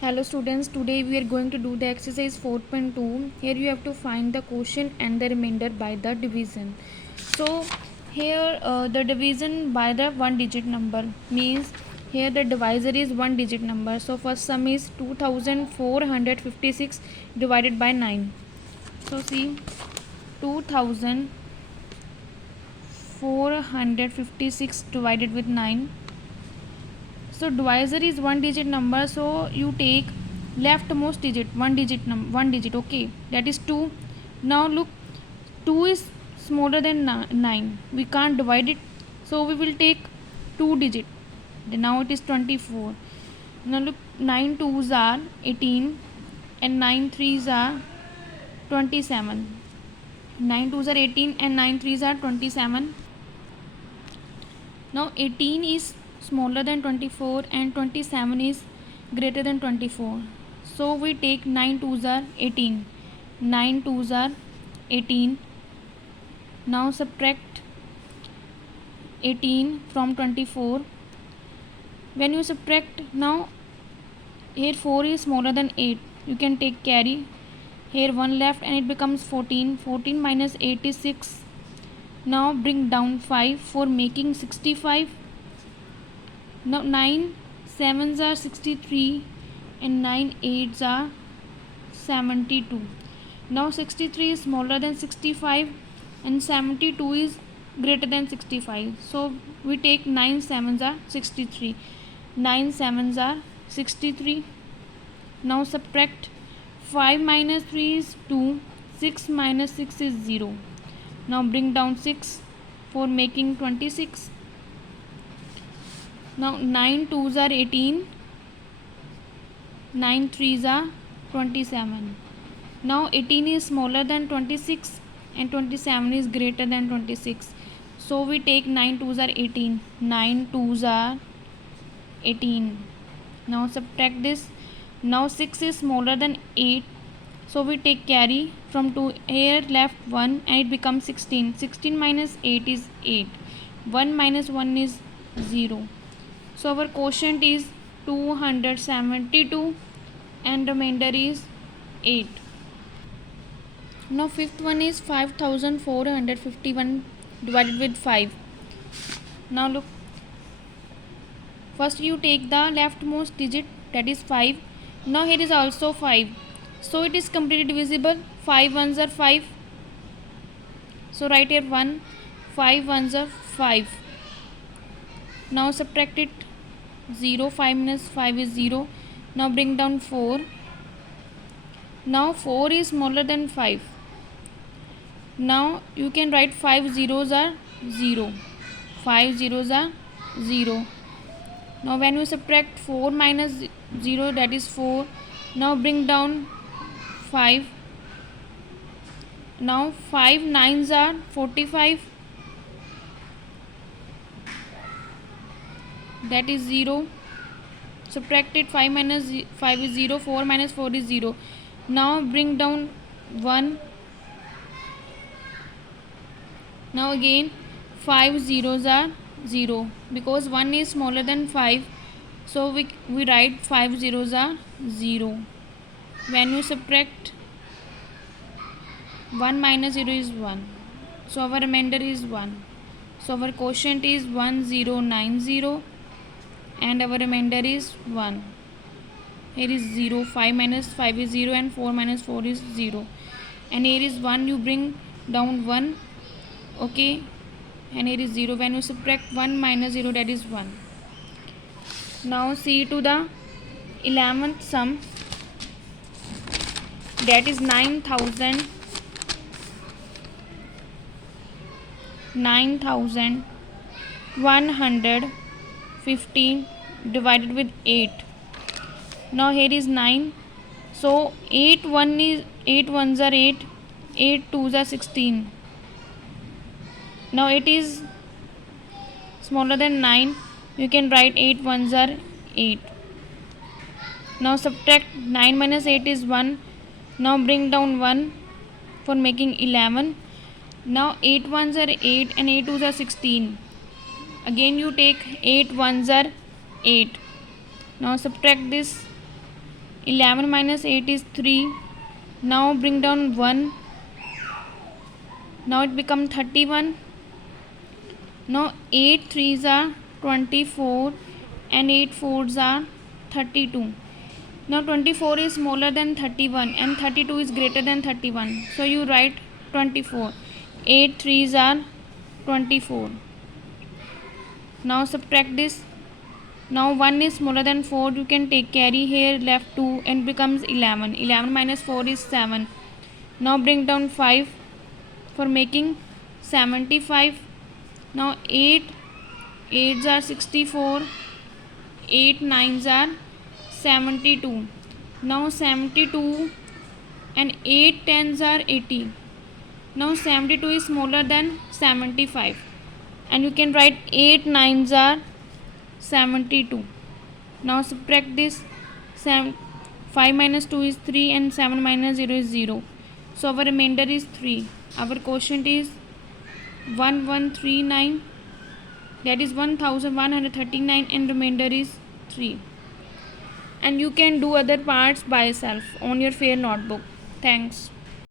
Hello students, today we are going to do the exercise 4.2. Here you have to find the quotient and the remainder by the division. So here the division by the one digit number means here the divisor is one digit number. So first sum is 2456 divided by 9. So see 2456 divided with 9. So divisor is one digit number, so you take leftmost digit, one digit, okay, that is 2. Now look, 2 is smaller than 9, we can't divide it, so we will take 2 digit. Now it is 24. Now look, 9 twos are 18 and 9 threes are 27. 9 twos are 18 and 9 threes are 27. Now 18 is smaller than 24 and 27 is greater than 24. So we take 9 twos are 18. 9 twos are 18. Now subtract 18 from 24. When you subtract, now here 4 is smaller than 8. You can take carry. Here 1 left and it becomes 14. 14 minus 8 is 6. Now bring down 5 for making 65. Now 9 sevens are 63 and 9 eights are 72. Now 63 is smaller than 65 and 72 is greater than 65. So we take 9 sevens are 63. 9 sevens are 63. Now subtract 5 minus 3 is 2. 6 minus 6 is 0. Now bring down 6 for making 26. Now 9 twos are 18. 9 threes are 27. Now 18 is smaller than 26 and 27 is greater than 26. So we take 9 twos are 18. 9 twos are 18. Now subtract this. Now 6 is smaller than 8. So we take carry from 2. Here left 1 and it becomes 16. 16 minus 8 is 8. 1 minus 1 is 0. So our quotient is 272 and remainder is 8. Now fifth one is 5451 divided with 5. Now look, first you take the leftmost digit, that is 5. Now here is also 5. So it is completely divisible. 5 ones are 5. So write here 1. 5 ones are 5. Now subtract it. 0. 5 minus 5 is 0. Now bring down 4. Now 4 is smaller than 5. Now you can write 5 zeros are 0. 5 zeros are 0. Now when you subtract 4 minus 0, that is 4. Now bring down 5. Now 5 nines are 45. That is 0. Subtracted 5 minus 5 is 0. 4 minus 4 is 0. Now bring down 1. Now again 5 zeros are 0 because 1 is smaller than 5. So we write 5 zeros are 0. When you subtract 1 minus 0 is 1. So our remainder is 1. So our quotient is 1090 and our remainder is 1. Here is 0. 5 minus 5 is 0 and 4 minus 4 is 0. And here is 1. You bring down 1. Okay. And here is 0. When you subtract 1 minus 0, that is 1. Now see to the 11th sum, that is 9115 divided with 8. Now here is 9. So 8 ones are 8. 8 twos are 16. Now it is smaller than 9. You can write 8 ones are 8. Now subtract 9 minus 8 is 1. Now bring down 1 for making 11. Now 8 ones are 8 and 8 twos are 16. Again you take 8 ones are 8. Now subtract this. 11 minus 8 is 3. Now bring down 1. Now it becomes 31. Now 8 3s are 24 and 8 4s are 32. Now 24 is smaller than 31 and 32 is greater than 31. So you write 24. 8 3s are 24. Now subtract this. Now 1 is smaller than 4. You can take carry here, left 2 and becomes 11. 11 minus 4 is 7. Now bring down 5 for making 75. Now 8 8s are 64. 8 9s are 72. Now 72 and 8 10s are 80. Now 72 is smaller than 75 and you can write 8 9s are 72. Now subtract this. 5 minus 2 is 3 and 7 minus 0 is 0. So our remainder is 3. Our quotient is 1139, that is 1139 and remainder is 3. And you can do other parts by yourself on your fair notebook. Thanks.